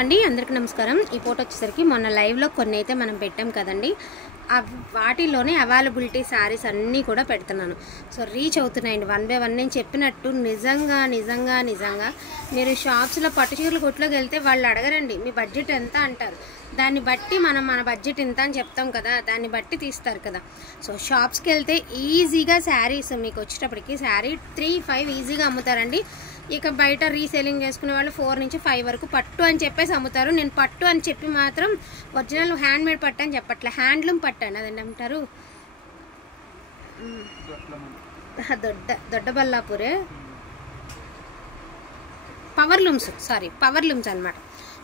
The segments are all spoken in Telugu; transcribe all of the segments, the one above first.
అండి అందరికీ నమస్కారం। ఈ ఫోటో వచ్చేసరికి మొన్న లైవ్ లో కొన్ని అయితే మనం పెట్టాం కదండి, వాటిలోనే అవైలబిలిటీ సారీస్ అన్నీ కూడా పెడుతున్నాను। సో రీచ్ అవుతున్నాయండి వన్ బై వన్। నేను చెప్పినట్టు నిజంగా నిజంగా నిజంగా మీరు షాప్స్లో పట్టు చీరల కొట్లోకి వెళ్తే వాళ్ళు అడగరండి మీ బడ్జెట్ ఎంత అంటారు, దాన్ని బట్టి మనం మన బడ్జెట్ ఎంత అని చెప్తాం కదా, దాన్ని బట్టి తీస్తారు కదా। సో షాప్స్కి వెళ్తే ఈజీగా శారీస్ మీకు వచ్చేటప్పటికి శారీ 3-5 ఈజీగా అమ్ముతారండి। ఇక బయట రీసేలింగ్ చేసుకునే వాళ్ళు 4 నుంచి 5 వరకు పట్టు అని చెప్పేసి అమ్ముతారు। నేను పట్టు అని చెప్పి మాత్రం ఒరిజినల్ హ్యాండ్ మేడ్ పట్టు అని చెప్పట్లే, హ్యాండ్లూమ్ పట్టు అని అదండి అంటారు। దొడ్డబల్లాపూరే పవర్లూమ్స్, సారీ పవర్లూమ్స్ అనమాట।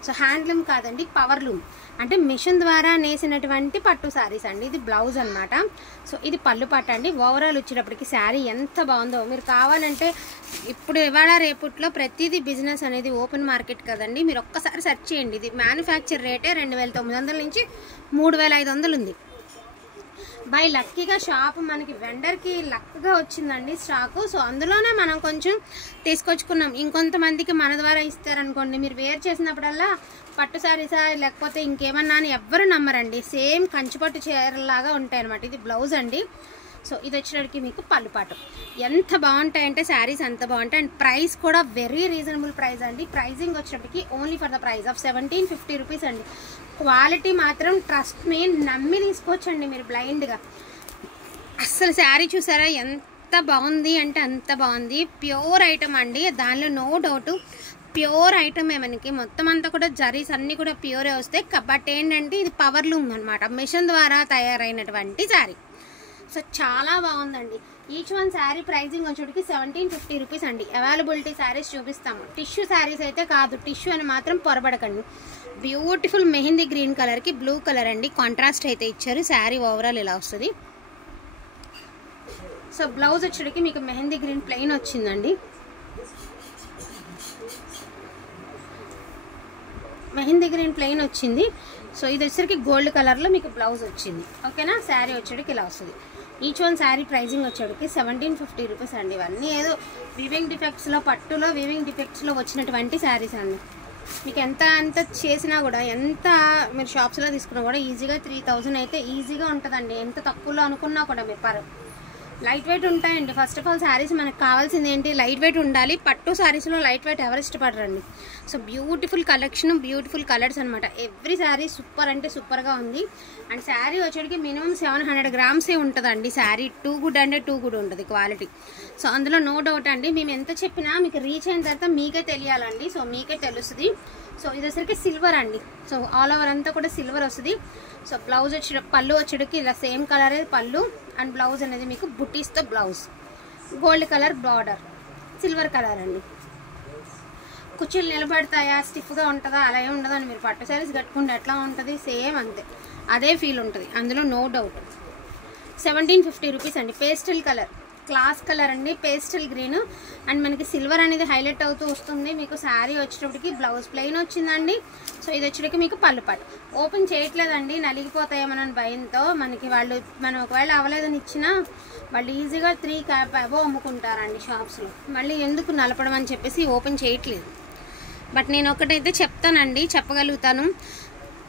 సో హ్యాండ్లూమ్ కాదండి, పవర్లూమ్ అంటే మిషన్ ద్వారా నేసినటువంటి పట్టు శారీస్ అండి। ఇది బ్లౌజ్ అనమాట। సో ఇది పళ్ళు పట్టు అండి। ఓవరాల్ వచ్చేటప్పటికి శారీ ఎంత బాగుందో మీరు కావాలంటే ఇప్పుడు ఇవాళ రేపట్లో ప్రతిదీ బిజినెస్ అనేది ఓపెన్ మార్కెట్ కదండి, మీరు ఒక్కసారి సెర్చ్ చేయండి। ఇది మ్యానుఫ్యాక్చర్ రేటే 2900 నుంచి 3500 ఉంది। బై లక్కీగా షాప్ మనకి వెండర్కి లక్గా వచ్చిందండి స్టాకు। సో అందులోనే మనం కొంచెం తీసుకొచ్చుకున్నాం। ఇంకొంతమందికి మన ద్వారా ఇస్తారనుకోండి, మీరు వేర్ చేసినప్పుడల్లా పట్టు శారీసా లేకపోతే ఇంకేమన్నా అని ఎవ్వరు నమ్మరండి, సేమ్ కంచిపట్టు చీరలాగా ఉంటాయి అనమాట। ఇది బ్లౌజ్ అండి। సో ఇది వచ్చేటప్పటికి మీకు పళ్ళు పాటు ఎంత బాగుంటాయంటే శారీస్ అంత బాగుంటాయి, అండ్ ప్రైస్ కూడా వెరీ రీజనబుల్ ప్రైస్ అండి। ప్రైజింగ్ వచ్చేటప్పటికి only for the price of 1750 rupees అండి। క్వాలిటీ మాత్రం ట్రస్ట్ మీ నమ్మి తీసుకోవచ్చండి మీరు బ్లైండ్గా। అస్సలు శారీ చూసారా ఎంత బాగుంది అంటే అంత బాగుంది, ప్యూర్ ఐటమ్ అండి, దానిలో నో డౌట్ ప్యూర్ ఐటమే। మనకి మొత్తం అంతా కూడా జరీస్ అన్నీ కూడా ప్యూరే వస్తాయి, బట్ ఏంటంటే ఇది పవర్లూమ్ అనమాట, మిషన్ ద్వారా తయారైనటువంటి శారీ। సో చాలా బాగుందండి। ఈచ్ వన్ శారీ ప్రైజింగ్ వచ్చేటికి 1750 రూపీస్ అండి। అవైలబిలిటీ శారీస్ చూపిస్తాము, టిష్యూ శారీస్ అయితే కాదు, టిష్యూ అని మాత్రం పొరబడకండి। బ్యూటిఫుల్ మెహందీ గ్రీన్ కలర్కి బ్లూ కలర్ అండి, కాంట్రాస్ట్ అయితే ఇచ్చారు। శారీ ఓవరాల్ ఇలా వస్తుంది। సో బ్లౌజ్ వచ్చేటికి మీకు మెహందీ గ్రీన్ ప్లెయిన్ వచ్చిందండి, మెహందీ గ్రీన్ ప్లెయిన్ వచ్చింది। సో ఇది వచ్చేసరికి గోల్డ్ కలర్లో మీకు బ్లౌజ్ వచ్చింది, ఓకేనా। శారీ వచ్చేటికి ఇలా వస్తుంది। ఈచ్ వన్ శారీ ప్రైజింగ్ వచ్చేటికి 1750 రూపీస్ అండి। ఇవన్నీ ఏదో వీవింగ్ డిఫెక్ట్స్లో పట్టులో వీవింగ్ డిఫెక్ట్స్లో వచ్చినటువంటి శారీస్ అండి। మీకు ఎంత చేసినా కూడా, ఎంత మీరు షాప్స్లో తీసుకున్నా కూడా ఈజీగా 3000 అయితే ఈజీగా ఉంటుందండి, ఎంత తక్కువలో అనుకున్నా కూడా మీరు లైట్ వెయిట్ ఉంటాయండి। ఫస్ట్ ఆఫ్ ఆల్ శారీస్ మనకు కావాల్సింది ఏంటి, లైట్ వెయిట్ ఉండాలి। పట్టు శారీస్లో లైట్ వెయిట్ ఎవరు ఇష్టపడరండి। So beautiful collection, beautiful colours అనమాట। ఎవ్రీ శారీ సూపర్ అంటే సూపర్గా ఉంది, అండ్ శారీ వచ్చేటికి మినిమం 700 గ్రామ్సే ఉంటుందండి శారీ। టూ గుడ్ అంటే టూ గుడ్ ఉంటుంది క్వాలిటీ। సో అందులో నో డౌట్ అండి, మేము ఎంత చెప్పినా మీకు రీచ్ అయిన తర్వాత మీకే తెలియాలండి, సో మీకే తెలుస్తుంది। సో ఇది వచ్చరికి సిల్వర్ అండి, సో ఆల్ ఓవర్ అంతా కూడా సిల్వర్ వస్తుంది। సో బ్లౌజ్ వచ్చే పళ్ళు వచ్చేటికి ఇలా సేమ్ కలరే పళ్ళు, అండ్ బ్లౌజ్ అనేది మీకు బుట్టీస్తో blouse, gold colour border, silver colour అండి। కుర్చీలు నిలబడతాయా, స్టిఫ్గా ఉంటుందా, అలా ఏమి ఉండదని మీరు పట్టు శారీస్ కట్టుకుంటే ఎట్లా ఉంటుంది సేమ్ అంతే, అదే ఫీల్ ఉంటుంది, అందులో నో డౌట్। 1750 రూపీస్ అండి। పేస్టల్ కలర్, క్లాస్ కలర్ అండి, పేస్టల్ గ్రీన్, అండ్ మనకి సిల్వర్ అనేది హైలైట్ అవుతూ వస్తుంది। మీకు శారీ వచ్చేటప్పటికి బ్లౌజ్ ప్లెయిన్ వచ్చిందండి। సో ఇది వచ్చేటికి మీకు పళ్ళు పాటు ఓపెన్ చేయట్లేదండి, నలిగిపోతాయేమోనని భయంతో మనకి వాళ్ళు, మనం ఒకవేళ అవ్వలేదని ఇచ్చినా వాళ్ళు ఈజీగా 3 క్యాప్ అబో అమ్ముకుంటారండి షాప్స్లో, మళ్ళీ ఎందుకు నలపడం అని చెప్పేసి ఓపెన్ చేయట్లేదు। బట్ నేను ఒకటైతే చెప్తానండి, చెప్పగలుగుతాను,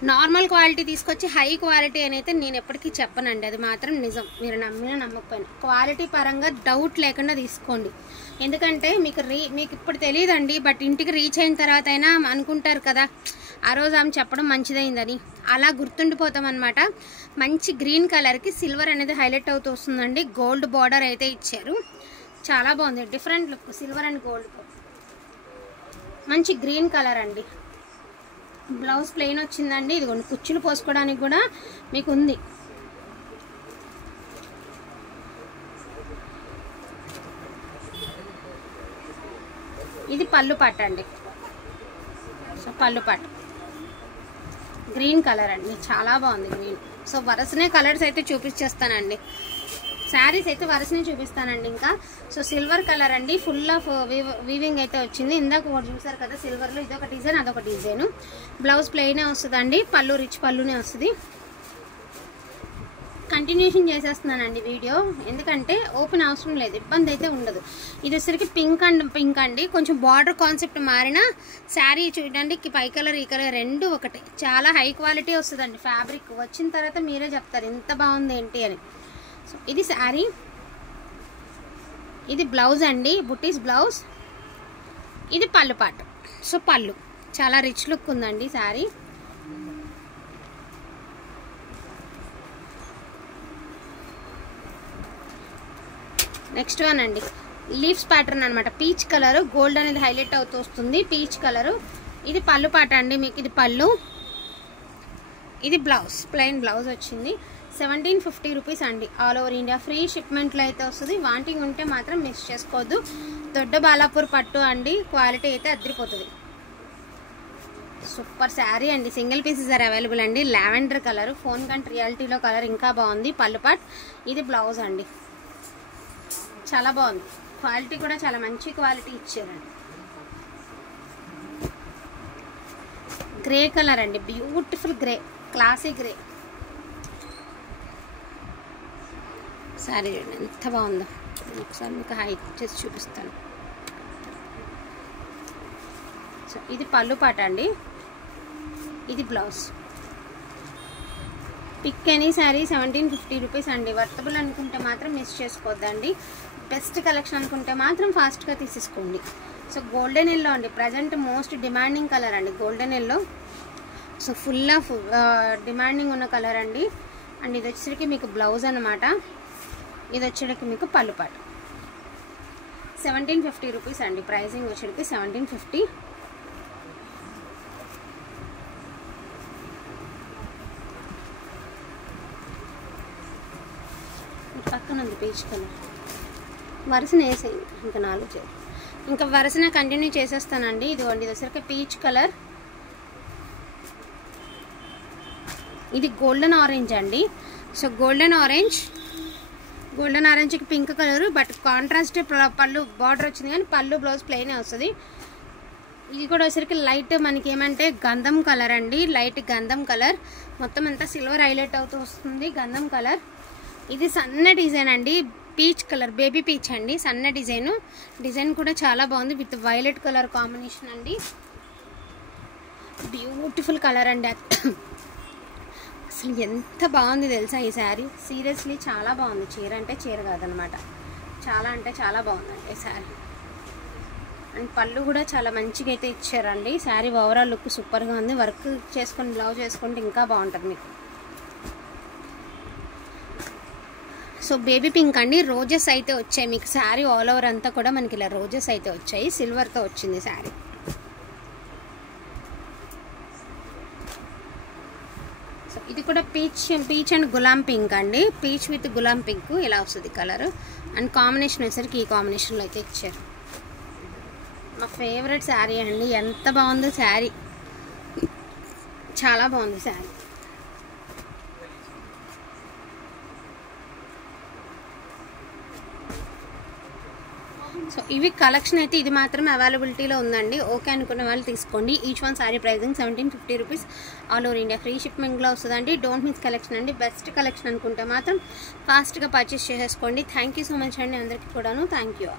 నార్మల్ క్వాలిటీ తీసుకొచ్చి హై క్వాలిటీ అని అయితే నేను ఎప్పటికీ చెప్పనండి, అది మాత్రం నిజం, మీరు నమ్మినా నమ్మకపోయినా క్వాలిటీ పరంగా డౌట్ లేకుండా తీసుకోండి। ఎందుకంటే మీకు ఇప్పుడు తెలియదండి, బట్ ఇంటికి రీచ్ అయిన తర్వాత అయినా అనుకుంటారు కదా ఆ రోజు ఆమె చెప్పడం మంచిదైందని, అలా గుర్తుండిపోతాం అనమాట। మంచి గ్రీన్ కలర్కి సిల్వర్ అనేది హైలైట్ అవుతూ వస్తుందండి, గోల్డ్ బార్డర్ అయితే ఇచ్చారు, చాలా బాగుంది, different look, silver and gold, మంచి గ్రీన్ కలర్ అండి। బ్లౌజ్ ప్లెయిన్ వచ్చిందండి, ఇదిగోండి కుచ్చులు పోసుకోవడానికి కూడా మీకు ఉంది। ఇది పళ్ళు పాట అండి, సో పళ్ళు పాట గ్రీన్ కలర్ అండి, చాలా బాగుంది గ్రీన్। సో వరుసనే కలర్స్ అయితే చూపించేస్తానండి, శారీస్ అయితే వరుసనే చూపిస్తానండి ఇంకా। సో సిల్వర్ కలర్ అండి, ఫుల్ ఆఫ్ వీవింగ్ అయితే వచ్చింది, ఇందాక ఒకటి చూసారు కదా సిల్వర్లో, ఇదొక డిజైన్ అదొక డిజైన్। బ్లౌజ్ ప్లెయినే వస్తుందండి, పళ్ళు రిచ్ పళ్ళునే వస్తుంది, కంటిన్యూషన్ చేసేస్తున్నానండి వీడియో, ఎందుకంటే ఓపెన్ అవసరం లేదు, ఇబ్బంది అయితే ఉండదు. ఇది వచ్చరికి పింక్ అండి, కొంచెం బార్డర్ కాన్సెప్ట్ మారిన శారీ చూడండి, పై కలర్ ఈ కలర్ రెండు ఒకటి, చాలా హై క్వాలిటీ వస్తుందండి. ఫ్యాబ్రిక్ వచ్చిన తర్వాత మీరే చెప్తారు ఎంత బాగుంది ఏంటి అని. సో ఇది శారీ, ఇది బ్లౌజ్ అండి, బుటీస్ బ్లౌజ్, ఇది పళ్ళు పాట. సో పళ్ళు చాలా రిచ్ లుక్ ఉందండి శారీ. నెక్స్ట్ వన్ అండి, లీవ్స్ ప్యాటర్న్ అనమాట, పీచ్ కలర్, గోల్డ్ అనేది హైలైట్ అవుతూ వస్తుంది, పీచ్ కలరు. ఇది పళ్ళు పాట అండి మీకు, ఇది పళ్ళు, ఇది బ్లౌజ్, ప్లెయిన్ బ్లౌజ్ వచ్చింది. 1750 రూపీస్ అండి, ఆల్ ఓవర్ ఇండియా ఫ్రీ షిప్మెంట్లో అయితే వస్తుంది. వాంటింగ్ ఉంటే మాత్రం మిస్ చేసుకోవద్దు. దొడ్డ బాలాపూర్ పట్టు అండి, క్వాలిటీ అయితే అదిరిపోతుంది. సూపర్ శారీ అండి, సింగిల్ పీసెస్ ఆర్ అవైలబుల్ అండి. లావెండర్ కలర్, ఫోన్ కంటే రియాలిటీలో కలర్ ఇంకా బాగుంది. పళ్ళు పాట్, ఇది బ్లౌజ్ అండి, చాలా బాగుంది, క్వాలిటీ కూడా చాలా మంచి క్వాలిటీ ఇచ్చారండి. గ్రే కలర్ అండి, beautiful grey, classy grey sari చూడండి ఎంత బాగుందో. ఒకసారి మీకు హైట్ చేసి చూపిస్తాను. సో ఇది పళ్ళు పాట అండి, ఇది blouse. Pick any sari 1750 rupees అండి. వర్తబుల్ అనుకుంటే మాత్రం మిస్ చేసుకోవద్దండి. బెస్ట్ కలెక్షన్ అనుకుంటే మాత్రం ఫాస్ట్గా తీసేసుకోండి. సో గోల్డెన్ ఎల్లో అండి, ప్రజెంట్ మోస్ట్ డిమాండింగ్ కలర్ అండి golden yellow. So full of demanding ఉన్న కలర్ అండి. అండ్ ఇది వచ్చేసరికి మీకు బ్లౌజ్ అనమాట, ఇది వచ్చేటికి మీకు పళ్ళు పాట. 1750 రూపీస్ అండి, ప్రైజింగ్ వచ్చేటికి 1750. పక్కన ఉంది పీచ్ కలర్, వరుసన వేసేయండి ఇంకా 4 చేయాలి, ఇంకా వరుసన కంటిన్యూ చేసేస్తానండి. ఇదిగోండి, ఇది వచ్చరికి పీచ్ కలర్, ఇది గోల్డెన్ ఆరెంజ్ అండి. సో గోల్డెన్ ఆరెంజ్కి పింక్ కలర్, బట్ కాంట్రాస్ట్ పళ్ళు బార్డర్ వచ్చింది, కానీ పళ్ళు బ్లౌజ్ ప్లెయిన్ వస్తుంది. ఇది కూడా వచ్చరికి లైట్ మనకి ఏమంటే గంధం కలర్ అండి, లైట్ గంధం కలర్, మొత్తం అంతా సిల్వర్ హైలైట్ అవుతూ వస్తుంది, గంధం కలర్. ఇది సన్న డిజైన్ అండి, పీచ్ కలర్, బేబీ పీచ్ అండి, సన్న డిజైన్ కూడా చాలా బాగుంది, విత్ వైలెట్ కలర్ కాంబినేషన్ అండి. బ్యూటిఫుల్ కలర్ అండి, అసలు ఎంత బాగుంది తెలుసా ఈ శారీ. సీరియస్లీ చాలా బాగుంది, చీర అంటే చీర కాదనమాట, చాలా అంటే చాలా బాగుందండి ఈ శారీ. అండ్ పళ్ళు కూడా చాలా మంచిగా అయితే ఇచ్చారండి. శారీ ఓవరాల్ లుక్ సూపర్గా ఉంది. వర్క్ చేసుకొని బ్లౌజ్ చేసుకుంటే ఇంకా బాగుంటుంది మీకు. సో బేబీ పింక్ అండి, రోజెస్ అయితే వచ్చాయి మీకు, శారీ ఆల్ ఓవర్ అంతా కూడా మనకి ఇలా రోజెస్ అయితే వచ్చాయి, సిల్వర్తో వచ్చింది శారీ. సో ఇది కూడా పీచ్ అండ్ గులాం పింక్ అండి, పీచ్ విత్ గులాం పింక్ ఇలా వస్తుంది కలర్. అండ్ కాంబినేషన్ వచ్చేసరికి ఈ కాంబినేషన్లో అయితే ఇచ్చారు. మా ఫేవరెట్ శారీ అండి, ఎంత బాగుందో శారీ, చాలా బాగుంది శారీ. సో ఇవి కలెక్షన్ అయితే ఇది మాత్రమే అవైలబిలిటీలో ఉందండి. ఓకే అనుకున్న వాళ్ళు తీసుకోండి. Each one sari pricing 1750 rupees, all over India free షిప్మెంట్లో వస్తుందండి. డోంట్ మిస్ కలెక్షన్ అండి, బెస్ట్ కలెక్షన్ అనుకుంటే మాత్రం ఫాస్ట్గా పర్చేస్ చేసేసుకోండి. థ్యాంక్ యూ సో మచ్ అండి అందరికీ కూడాను, థ్యాంక్ యూ.